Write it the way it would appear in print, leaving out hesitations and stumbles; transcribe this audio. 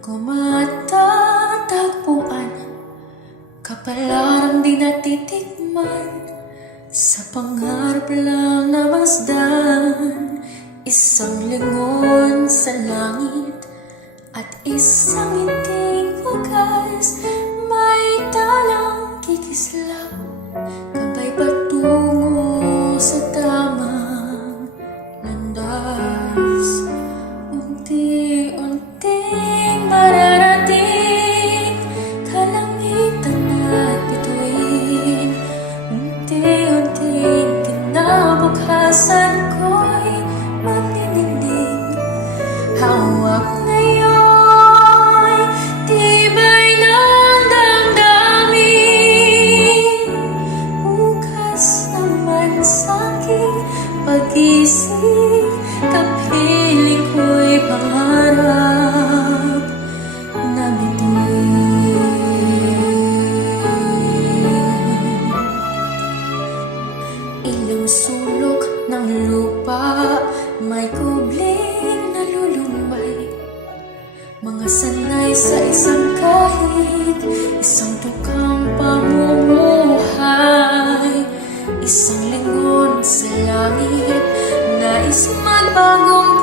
ko matatagpuan, kapalaran di natitikman, sa pangarap lang namasdan. Isang lingon sa langit at isang ngiting wagas, may talang kikislap, kabay patungo sa tamang landas. Unti-unting mararating kalangitan at bituin, unti-unting kinabukasan ko'y magniningning. Hawak ngayon, tibay ng damdamin, bukas naman sa'king pag-isip, kapiling ko'y pangarap na bituin. Ilang sulok ng lupa, may kubling nalulumbay, mga sanay sa isang kahig, isang tukang pamumuhay, isang lingon sa langit, nais magbagong